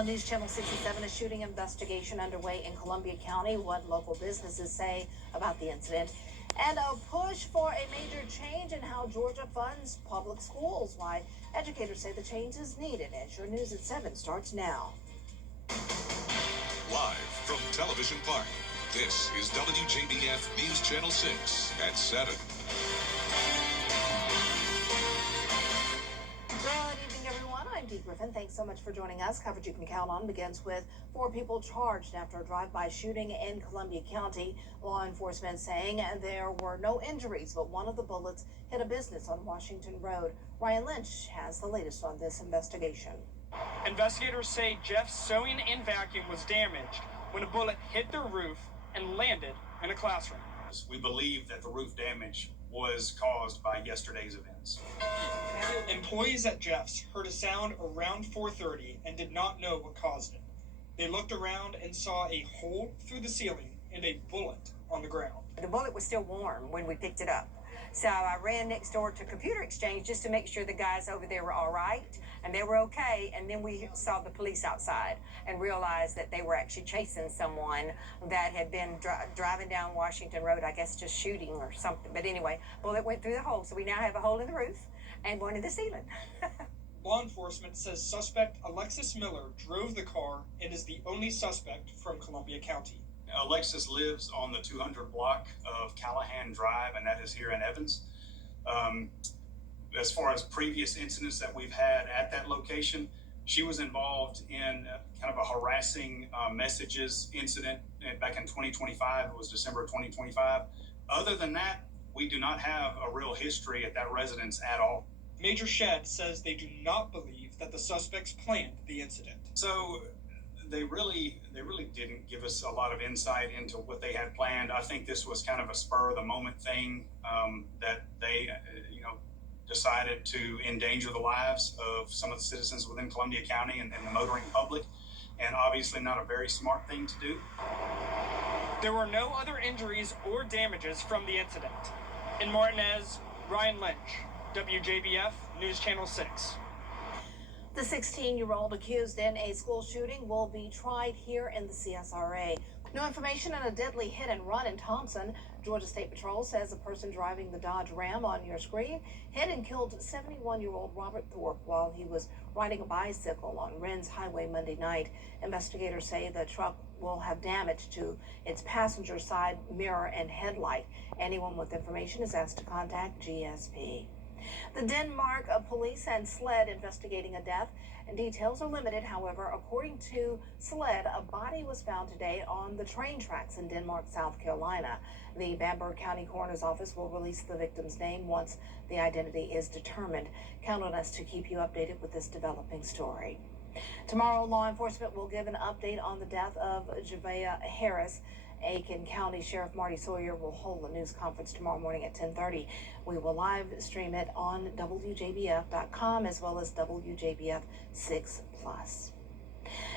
On News Channel 67, a shooting investigation underway in Columbia County. What local businesses say about the incident. And a push for a major change in how Georgia funds public schools. Why educators say the change is needed. As your News at 7 starts now. Live from Television Park, this is WJBF News Channel 6 at 7. Good evening, everyone. I'm Dee Griffin. Thanks so much for joining us. Coverage you can count on begins with 4 people charged after a drive-by shooting in Columbia County. Law enforcement saying there were no injuries, but one of the bullets hit a business on Washington Road. Ryan Lynch has the latest on this investigation. Investigators say Jeff's sewing and vacuum was damaged when a bullet hit the roof and landed in a classroom. We believe that the roof damage was caused by yesterday's events. Employees at Jeff's heard a sound around 4:30 and did not know what caused it. They looked around and saw a hole through the ceiling and a bullet on the ground. The bullet was still warm when we picked it up. So I ran next door to Computer Exchange just to make sure the guys over there were all right and they were okay. And then we saw the police outside and realized that they were actually chasing someone that had been driving down Washington Road, I guess just shooting or something. But anyway, bullet went through the hole. So we now have a hole in the roof and one in the ceiling. Law enforcement says suspect Alexis Miller drove the car and is the only suspect from Columbia County. Alexis lives on the 200 block of Callahan Drive, and that is here in Evans. As far as previous incidents that we've had at that location, she was involved in kind of a harassing messages incident back in 2025. It was December of 2025. Other than that, we do not have a real history at that residence at all. Major Shedd says they do not believe that the suspects planned the incident. So they really didn't give us a lot of insight into what they had planned. I think this was kind of a spur of the moment thing that they, decided to endanger the lives of some of the citizens within Columbia County and the motoring public, and obviously not a very smart thing to do. There were no other injuries or damages from the incident. In Martinez, Ryan Lynch, WJBF News Channel 6. The 16-year-old accused in a school shooting will be tried here in the CSRA. New information on a deadly hit and run in Thompson. Georgia State Patrol says the person driving the Dodge Ram on your screen hit and killed 71-year-old Robert Thorpe while he was riding a bicycle on Rennes Highway Monday night. Investigators say the truck will have damage to its passenger side mirror and headlight. Anyone with information is asked to contact GSP. The Denmark police and SLED investigating a death, and details are limited. However, according to SLED, a body was found today on the train tracks in Denmark, South Carolina. The Bamberg County Coroner's Office will release the victim's name once the identity is determined. Count on us to keep you updated with this developing story. Tomorrow, law enforcement will give an update on the death of Javea Harris. Aiken County Sheriff Marty Sawyer will hold a news conference tomorrow morning at 10:30. We will live stream it on WJBF.com as well as WJBF 6+.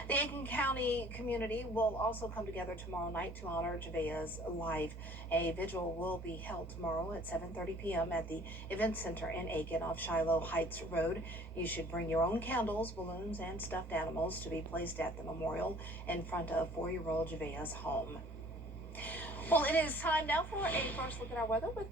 The Aiken County community will also come together tomorrow night to honor Javea's life. A vigil will be held tomorrow at 7:30 p.m. at the Event Center in Aiken off Shiloh Heights Road. You should bring your own candles, balloons, and stuffed animals to be placed at the memorial in front of 4-year-old Javea's home. Well, it is time now for a first look at our weather with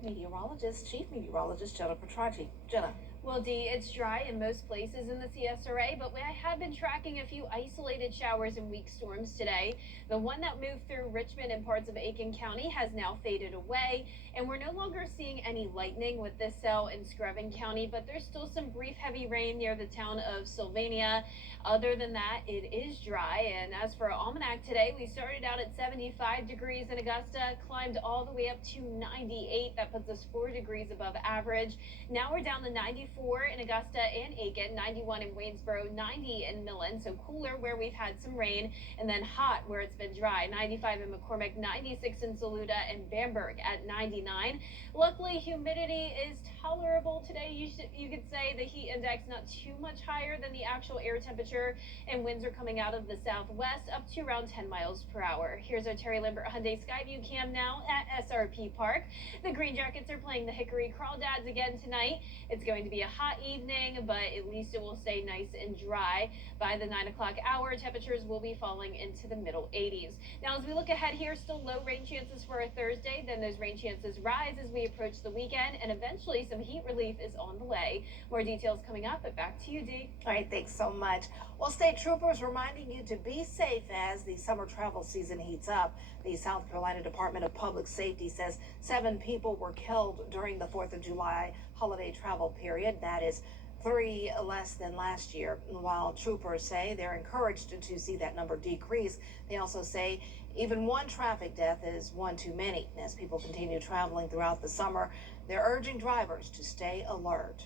Chief Meteorologist Jenna Petracci. Jenna. Well, Dee, it's dry in most places in the CSRA, but I have been tracking a few isolated showers and weak storms today. The one that moved through Richmond and parts of Aiken County has now faded away, and we're no longer seeing any lightning with this cell in Screven County, but there's still some brief heavy rain near the town of Sylvania. Other than that, it is dry, and as for our almanac today, we started out at 75 degrees in Augusta, climbed all the way up to 98. That puts us 4 degrees above average. Now we're down to 94 in Augusta and Aiken, 91 in Waynesboro, 90 in Millen, so cooler where we've had some rain, and then hot where it's been dry, 95 in McCormick, 96 in Saluda, and Bamberg at 99. Luckily, humidity is tolerable today. You could say the heat index not too much higher than the actual air temperature, and winds are coming out of the southwest up to around 10 miles per hour. Here's our Terry Lambert Hyundai Skyview cam now at SRP Park. The Green Jackets are playing the Hickory Crawdads again tonight. It's going to be be a hot evening, but at least it will stay nice and dry. By the 9 o'clock hour, temperatures will be falling into the middle 80s. Now, as we look ahead here, still low rain chances for a Thursday. Then those rain chances rise as we approach the weekend, and eventually some heat relief is on the way. More details coming up, but back to you, Dee. All right, thanks so much. Well, state troopers reminding you to be safe as the summer travel season heats up. The South Carolina Department of Public Safety says 7 people were killed during the 4th of July holiday travel period. That is 3 less than last year. While troopers say they're encouraged to see that number decrease, they also say even one traffic death is one too many. As people continue traveling throughout the summer, they're urging drivers to stay alert.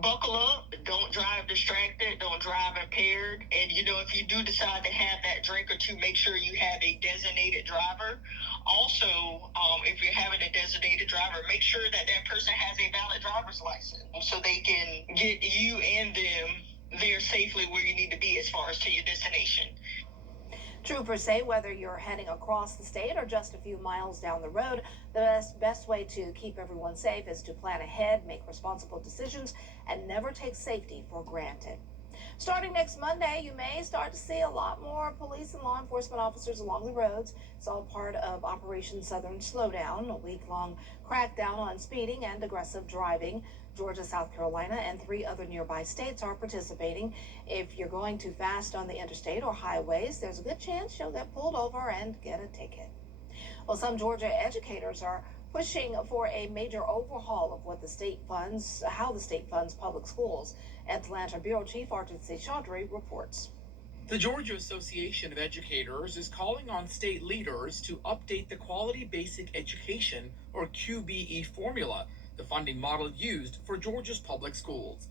Buckle up, don't drive distracted, don't drive impaired, and if you do decide to have that drink or two, make sure you have a designated driver. Also, if you're having a designated driver, make sure that person has a valid driver's license so they can get you and them there safely where you need to be as far as to your destination. Troopers say whether you're heading across the state or just a few miles down the road, the best way to keep everyone safe is to plan ahead, make responsible decisions, and never take safety for granted. Starting next Monday, you may start to see a lot more police and law enforcement officers along the roads. It's all part of Operation Southern Slowdown, a week-long crackdown on speeding and aggressive driving. Georgia, South Carolina, and 3 other nearby states are participating. If you're going too fast on the interstate or highways, there's a good chance you'll get pulled over and get a ticket. Well, some Georgia educators are pushing for a major overhaul of how the state funds public schools. Atlanta Bureau Chief Archie Chaudhry reports. The Georgia Association of Educators is calling on state leaders to update the Quality Basic Education, or QBE formula, the funding model used for Georgia's public schools.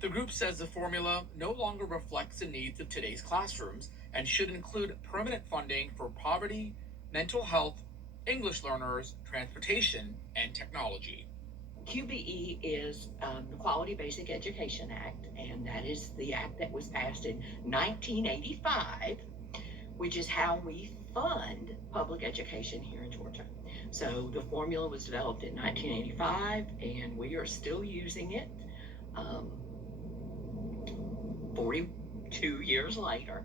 The group says the formula no longer reflects the needs of today's classrooms and should include permanent funding for poverty, mental health, English learners, transportation, and technology. QBE is the Quality Basic Education Act, and that is the act that was passed in 1985, which is how we fund public education here in Georgia. So the formula was developed in 1985, and we are still using it 42 years later.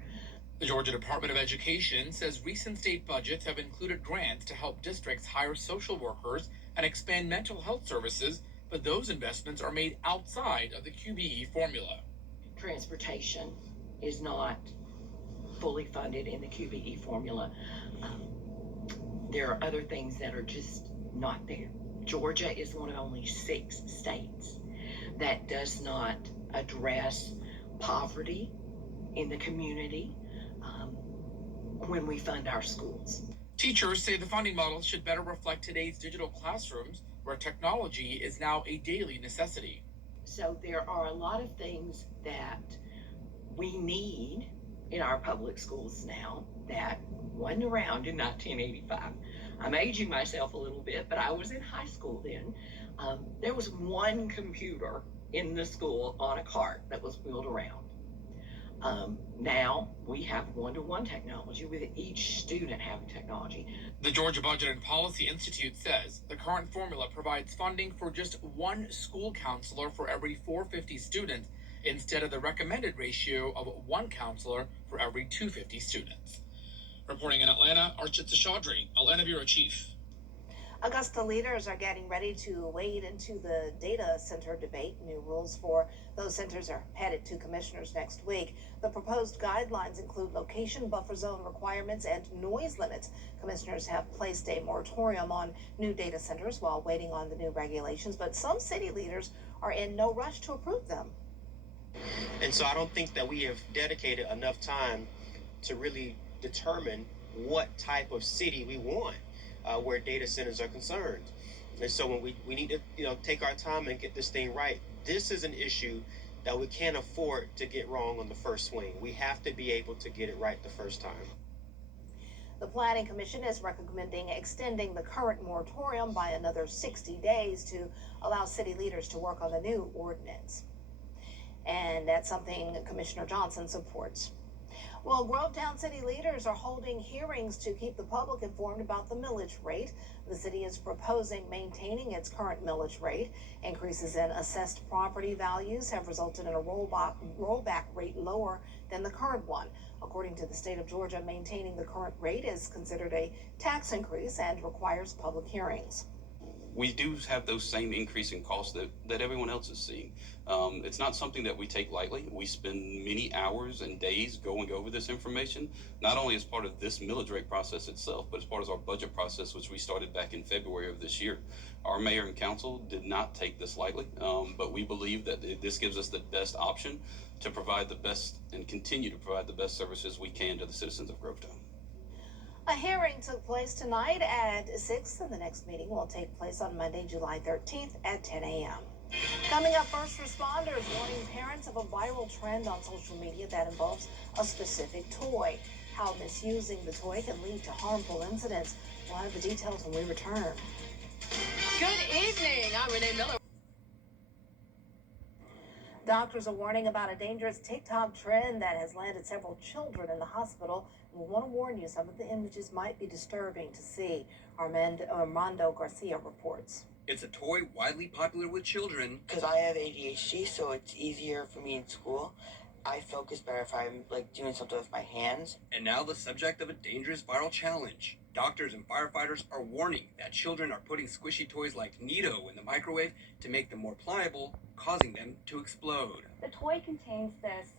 The Georgia Department of Education says recent state budgets have included grants to help districts hire social workers and expand mental health services, but those investments are made outside of the QBE formula. Transportation is not fully funded in the QBE formula. There are other things that are just not there. Georgia is one of only 6 states that does not address poverty in the community when we fund our schools. Teachers say the funding model should better reflect today's digital classrooms, where technology is now a daily necessity. So there are a lot of things that we need in our public schools now that wasn't around in 1985. I'm aging myself a little bit, but I was in high school then. There was one computer in the school on a cart that was wheeled around. Now we have one-to-one technology with each student having technology. The Georgia Budget and Policy Institute says the current formula provides funding for just 1 school counselor for every 450 students instead of the recommended ratio of 1 counselor for every 250 students. Reporting in Atlanta, Archie Chaudhry, Atlanta Bureau Chief. Augusta leaders are getting ready to wade into the data center debate. New rules for those centers are headed to commissioners next week. The proposed guidelines include location buffer zone requirements and noise limits. Commissioners have placed a moratorium on new data centers while waiting on the new regulations, but some city leaders are in no rush to approve them. And so I don't think that we have dedicated enough time to really determine what type of city we want. Where data centers are concerned. And so when we need to take our time and get this thing right, this is an issue that we can't afford to get wrong on the first swing. We have to be able to get it right the first time. The Planning Commission is recommending extending the current moratorium by another 60 days to allow city leaders to work on the new ordinance. And that's something Commissioner Johnson supports. Well, Grovetown city leaders are holding hearings to keep the public informed about the millage rate. The city is proposing maintaining its current millage rate. Increases in assessed property values have resulted in a rollback rate lower than the current one. According to the state of Georgia, maintaining the current rate is considered a tax increase and requires public hearings. We do have those same increasing costs that everyone else is seeing. It's not something that we take lightly. We spend many hours and days going over this information, not only as part of this millage rate process itself, but as part of our budget process, which we started back in February of this year. Our mayor and council did not take this lightly, but we believe that this gives us the best option to provide the best and continue to provide the best services we can to the citizens of Grovetown. A hearing took place tonight at 6, and the next meeting will take place on Monday, July 13th at 10 a.m. Coming up, first responders warning parents of a viral trend on social media that involves a specific toy. How misusing the toy can lead to harmful incidents. We'll have the details when we return. Good evening. I'm Renee Miller. Doctors are warning about a dangerous TikTok trend that has landed several children in the hospital. We want to warn you, some of the images might be disturbing to see. Armando Garcia reports. It's a toy widely popular with children. Because I have ADHD, so it's easier for me in school. I focus better if I'm doing something with my hands. And now the subject of a dangerous viral challenge. Doctors and firefighters are warning that children are putting squishy toys like Neato in the microwave to make them more pliable, causing them to explode. The toy contains this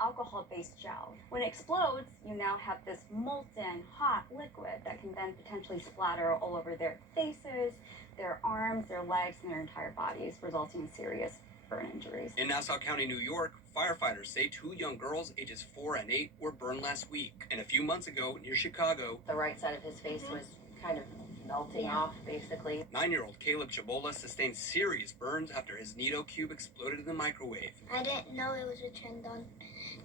alcohol-based gel. When it explodes, you now have this molten hot liquid that can then potentially splatter all over their faces, their arms, their legs, and their entire bodies, resulting in serious burn injuries. In Nassau County, New York, firefighters say 2 young girls ages 4 and 8 were burned last week. And a few months ago, near Chicago, the right side of his face was kind of melting off, basically. 9-year-old Caleb Chabola sustained serious burns after his Neato cube exploded in the microwave. I didn't know it was a trend on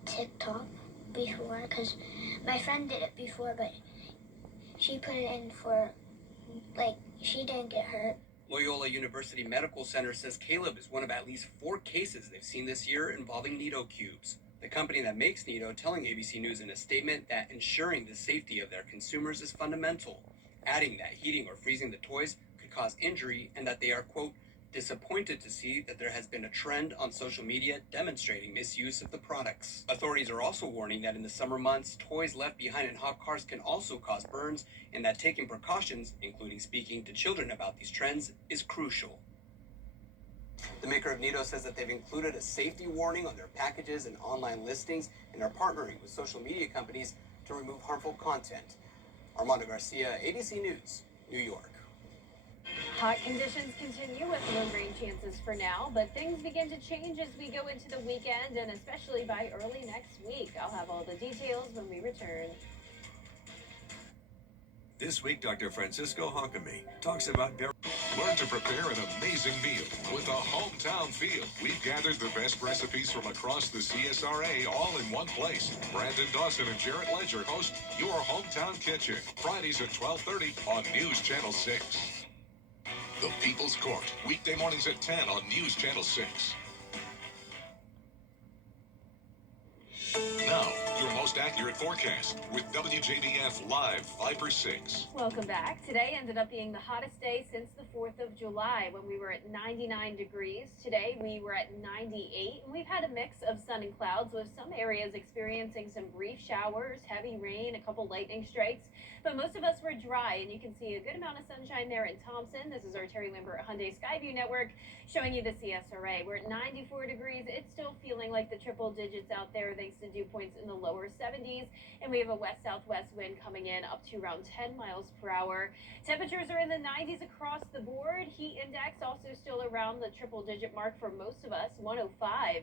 TikTok before, because my friend did it before, but she put it in for, she didn't get hurt. Loyola University Medical Center says Caleb is one of at least 4 cases they've seen this year involving Neato cubes. The company that makes Neato telling ABC News in a statement that ensuring the safety of their consumers is fundamental, adding that heating or freezing the toys could cause injury and that they are, quote, disappointed to see that there has been a trend on social media demonstrating misuse of the products. Authorities are also warning that in the summer months, toys left behind in hot cars can also cause burns, and that taking precautions, including speaking to children about these trends, is crucial. The maker of Neato says that they've included a safety warning on their packages and online listings and are partnering with social media companies to remove harmful content. Armando Garcia, ABC News, New York. Hot conditions continue with no rain chances for now, but things begin to change as we go into the weekend and especially by early next week. I'll have all the details when we return. This week, Dr. Francisco Honkamy talks about... Learn to prepare an amazing meal with a hometown feel. We've gathered the best recipes from across the CSRA all in one place. Brandon Dawson and Jarrett Ledger host Your Hometown Kitchen, Fridays at 12:30 on News Channel 6. The People's Court, weekday mornings at 10 on News Channel 6. Now, your most accurate forecast with WJBF Live 5/6. Welcome back. Today ended up being the hottest day since the 4th of July when we were at 99 degrees. Today we were at 98, and we've had a mix of sun and clouds with some areas experiencing some brief showers, heavy rain, a couple lightning strikes. But most of us were dry, and you can see a good amount of sunshine there in Thompson. This is our Terry Lambert Hyundai Skyview Network showing you the CSRA. We're at 94 degrees. It's still feeling like the triple digits out there thanks to dew points in the lower 70s. And we have a west-southwest wind coming in up to around 10 miles per hour. Temperatures are in the 90s across the board. Heat index also still around the triple digit mark for most of us, 105.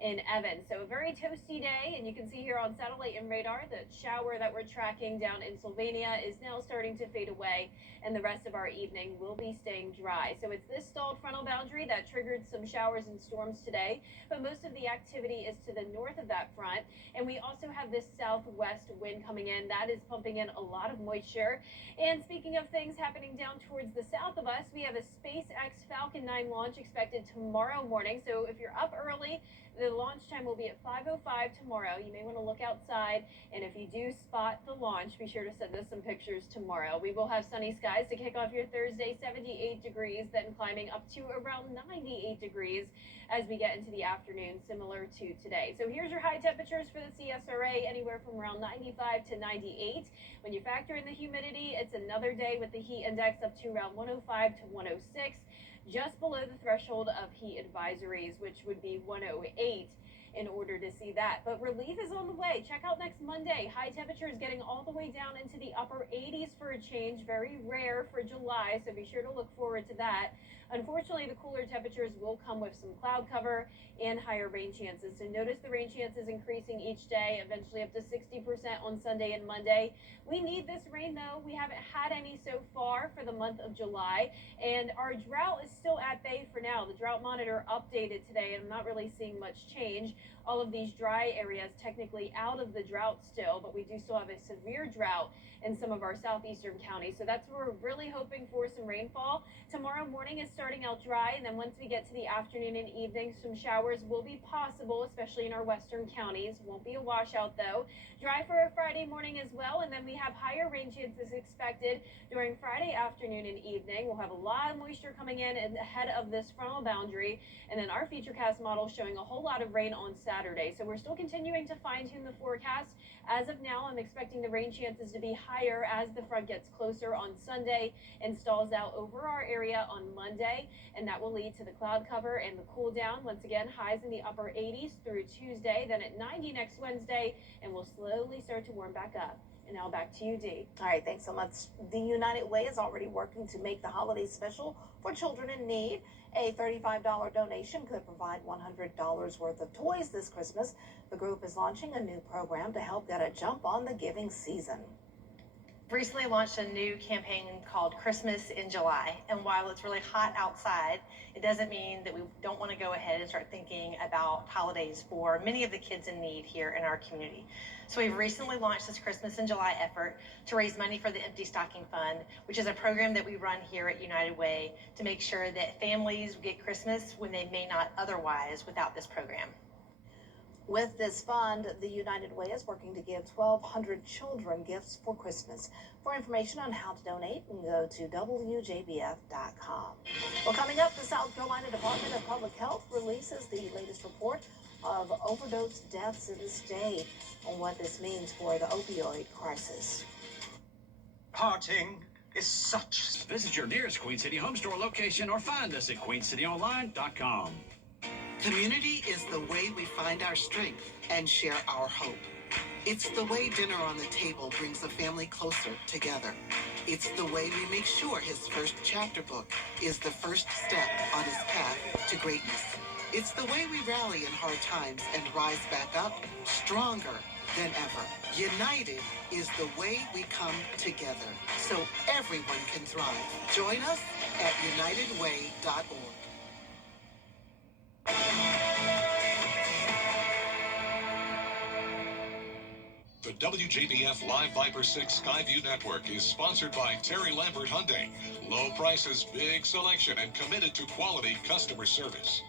In Evans. So a very toasty day, and you can see here on satellite and radar the shower that we're tracking down in Sylvania is now starting to fade away, and the rest of our evening will be staying dry. So it's this stalled frontal boundary that triggered some showers and storms today, but most of the activity is to the north of that front, and we also have this southwest wind coming in. That is pumping in a lot of moisture. And speaking of things happening down towards the south of us, we have a SpaceX Falcon 9 launch expected tomorrow morning. So if you're up early, the launch time will be at 5:05 tomorrow. You may want to look outside, and if you do spot the launch, be sure to send us some pictures tomorrow. We will have sunny skies to kick off your Thursday, 78 degrees, then climbing up to around 98 degrees as we get into the afternoon, similar to today. So here's your high temperatures for the CSRA, anywhere from around 95 to 98. When you factor in the humidity, it's another day with the heat index up to around 105 to 106. Just below the threshold of heat advisories, which would be 108 in order to see that. But relief is on the way. Check out next Monday. High temperatures getting all the way down into the upper 80s for a change. Very rare for July, so be sure to look forward to that. Unfortunately, the cooler temperatures will come with some cloud cover and higher rain chances. So notice the rain chances increasing each day, eventually up to 60% on Sunday and Monday. We need this rain, though. We haven't had any so far for the month of July, and our drought is still at bay for now. The drought monitor updated today, and I'm not really seeing much change. All of these dry areas technically out of the drought still, but we do still have a severe drought in some of our southeastern counties. So that's where we're really hoping for some rainfall. Tomorrow morning is starting out dry, and then once we get to the afternoon and evening, some showers will be possible, especially in our western counties. Won't be a washout, though. Dry for a Friday morning as well, and then we have higher rain chances expected during Friday afternoon and evening. We'll have a lot of moisture coming in ahead of this frontal boundary, and then our Futurecast model showing a whole lot of rain on Saturday. So we're still continuing to fine-tune the forecast. As of now, I'm expecting the rain chances to be higher as the front gets closer on Sunday and stalls out over our area on Monday, and that will lead to the cloud cover and the cool down. Once again, highs in the upper 80s through Tuesday, then at 90 next Wednesday, and we'll slowly start to warm back up. And now back to you, Dee. All right, thanks so much. The United Way is already working to make the holidays special for children in need. A $35 donation could provide $100 worth of toys this Christmas. The group is launching a new program to help get a jump on the giving season. Recently launched a new campaign called Christmas in July, and while it's really hot outside, it doesn't mean that we don't want to go ahead and start thinking about holidays for many of the kids in need here in our community. So we've recently launched this Christmas in July effort to raise money for the Empty Stocking Fund, which is a program that we run here at United Way to make sure that families get Christmas when they may not otherwise without this program. With this fund, the United Way is working to give 1,200 children gifts for Christmas. For information on how to donate, you can go to WJBF.com. Well, coming up, the South Carolina Department of Public Health releases the latest report of overdose deaths in the state and what this means for the opioid crisis. Parting is such. Visit your nearest Queen City Home Store location or find us at queencityonline.com. Community is the way we find our strength and share our hope. It's the way dinner on the table brings a family closer together. It's the way we make sure his first chapter book is the first step on his path to greatness. It's the way we rally in hard times and rise back up stronger than ever. United is the way we come together so everyone can thrive. Join us at unitedway.org. The WJBF Live Viper 6 Skyview Network is sponsored by Terry Lambert Hyundai. Low prices, big selection, and committed to quality customer service.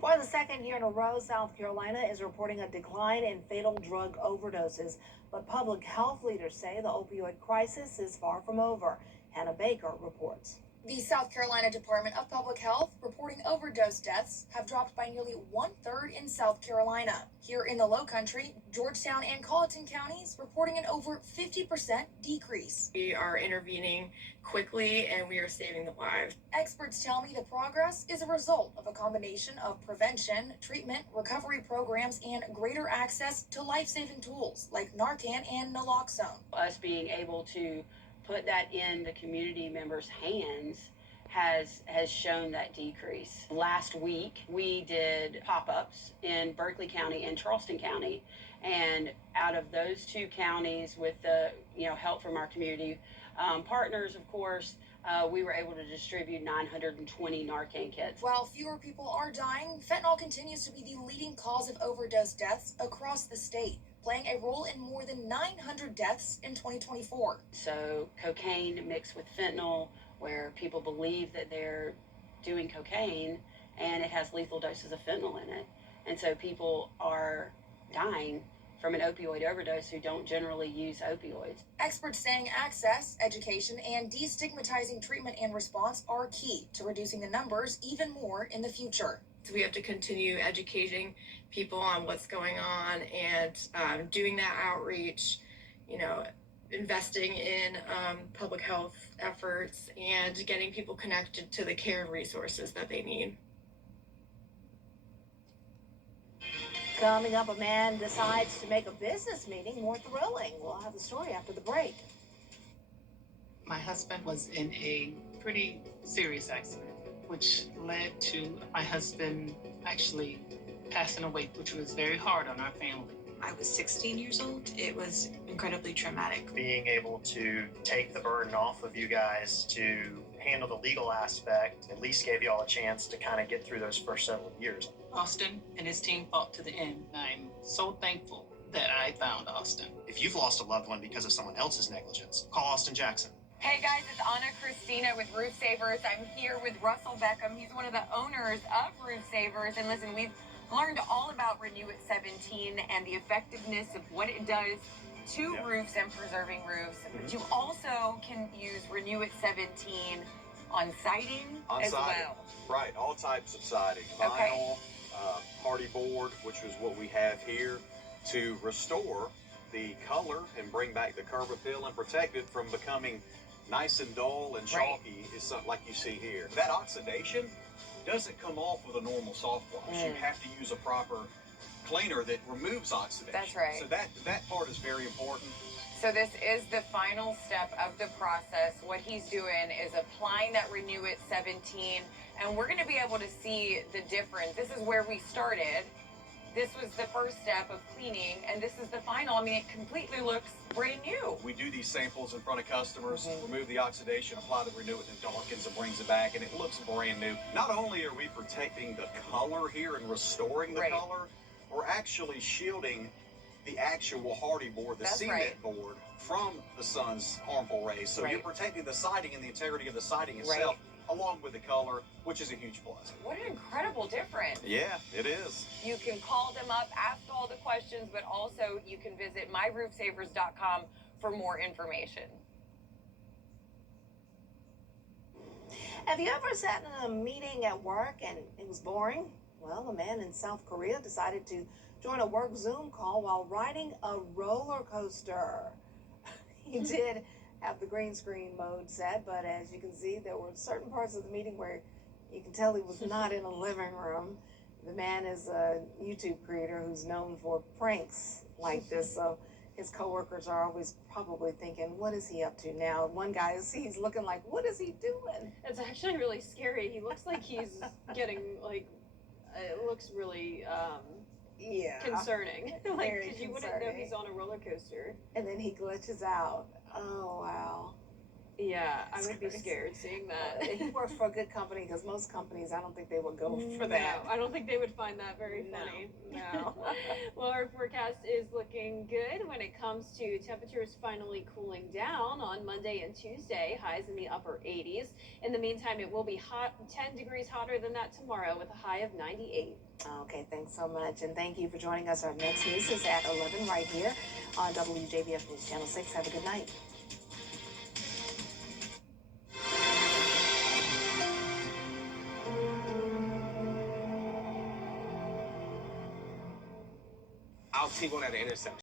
For the second year in a row, South Carolina is reporting a decline in fatal drug overdoses. But public health leaders say the opioid crisis is far from over. Hannah Baker reports. The South Carolina Department of Public Health reporting overdose deaths have dropped by nearly 1/3 in South Carolina. Here in the Lowcountry, Georgetown and Colleton counties reporting an over 50% decrease. We are intervening quickly and we are saving the lives. Experts tell me the progress is a result of a combination of prevention, treatment, recovery programs, and greater access to life-saving tools like Narcan and naloxone. Us being able to put that in the community members' hands has shown that decrease. Last week, we did pop-ups in Berkeley County and Charleston County, and out of those two counties, with the help from our community partners, of course, we were able to distribute 920 Narcan kits. While fewer people are dying, fentanyl continues to be the leading cause of overdose deaths across the state, playing a role in more than 900 deaths in 2024. So cocaine mixed with fentanyl, where people believe that they're doing cocaine and it has lethal doses of fentanyl in it. And so people are dying from an opioid overdose who don't generally use opioids. Experts saying access, education, and destigmatizing treatment and response are key to reducing the numbers even more in the future. So we have to continue educating people on what's going on and doing that outreach, investing in public health efforts and getting people connected to the care and resources that they need. Coming up, a man decides to make a business meeting more thrilling. We'll have the story after the break. My husband was in a pretty serious accident, which led to my husband actually passing away, which was very hard on our family. I was 16 years old. It was incredibly traumatic. Being able to take the burden off of you guys to handle the legal aspect at least gave you all a chance to kind of get through those first several years. Austin and his team fought to the end. I'm so thankful that I found Austin. If you've lost a loved one because of someone else's negligence, call Austin Jackson. Hey guys, it's Anna Christina with Roof Savers. I'm here with Russell Beckham. He's one of the owners of Roof Savers. And listen, we've learned all about Renew It 17 and the effectiveness of what it does to roofs and preserving roofs. But you also can use Renew It 17 on siding as well. Right, all types of siding. Vinyl, hardy board, which is what we have here, to restore the color and bring back the curb appeal and protect it from becoming nice and dull and chalky is something like you see here. That oxidation doesn't come off with a normal soft wash. You have to use a proper cleaner that removes oxidation. That's right. So that part is very important. So this is the final step of the process. What he's doing is applying that Renew It 17, and we're going to be able to see the difference. This is where we started. This was the first step of cleaning, and this is the final. I mean, it completely looks brand new. We do these samples in front of customers, remove the oxidation, apply the Renew It, and it darkens and brings it back, and it looks brand new. Not only are we protecting the color here and restoring the color, we're actually shielding the actual hardy board, the cement board, from the sun's harmful rays. So you're protecting the siding and the integrity of the siding itself, along with the color, which is a huge plus. What an incredible difference. Yeah, it is. You can call them up, ask all the questions, but also you can visit myroofsavers.com for more information. Have you ever sat in a meeting at work and it was boring? Well, a man in South Korea decided to join a work Zoom call while riding a roller coaster. He did have the green screen mode set, but as you can see, there were certain parts of the meeting where you can tell he was not in a living room. The man is a YouTube creator who's known for pranks like this, so his coworkers are always probably thinking, what is he up to now? One guy, he's looking like, what is he doing? It's actually really scary. He looks like he's getting, it looks really, concerning. Because you wouldn't know he's on a roller coaster. And then he glitches out. Oh, wow. Yeah, I would be scared seeing that. He works for a good company, because most companies, I don't think they would go for that. No, I don't think they would find that very funny. No. Well, our forecast is looking good when it comes to temperatures finally cooling down on Monday and Tuesday, highs in the upper 80s. In the meantime, it will be hot, 10 degrees hotter than that tomorrow with a high of 98. Okay, thanks so much, and thank you for joining us. Our next news is at 11 right here on WJBF News Channel 6. Have a good night. I'll T1 at the intersection.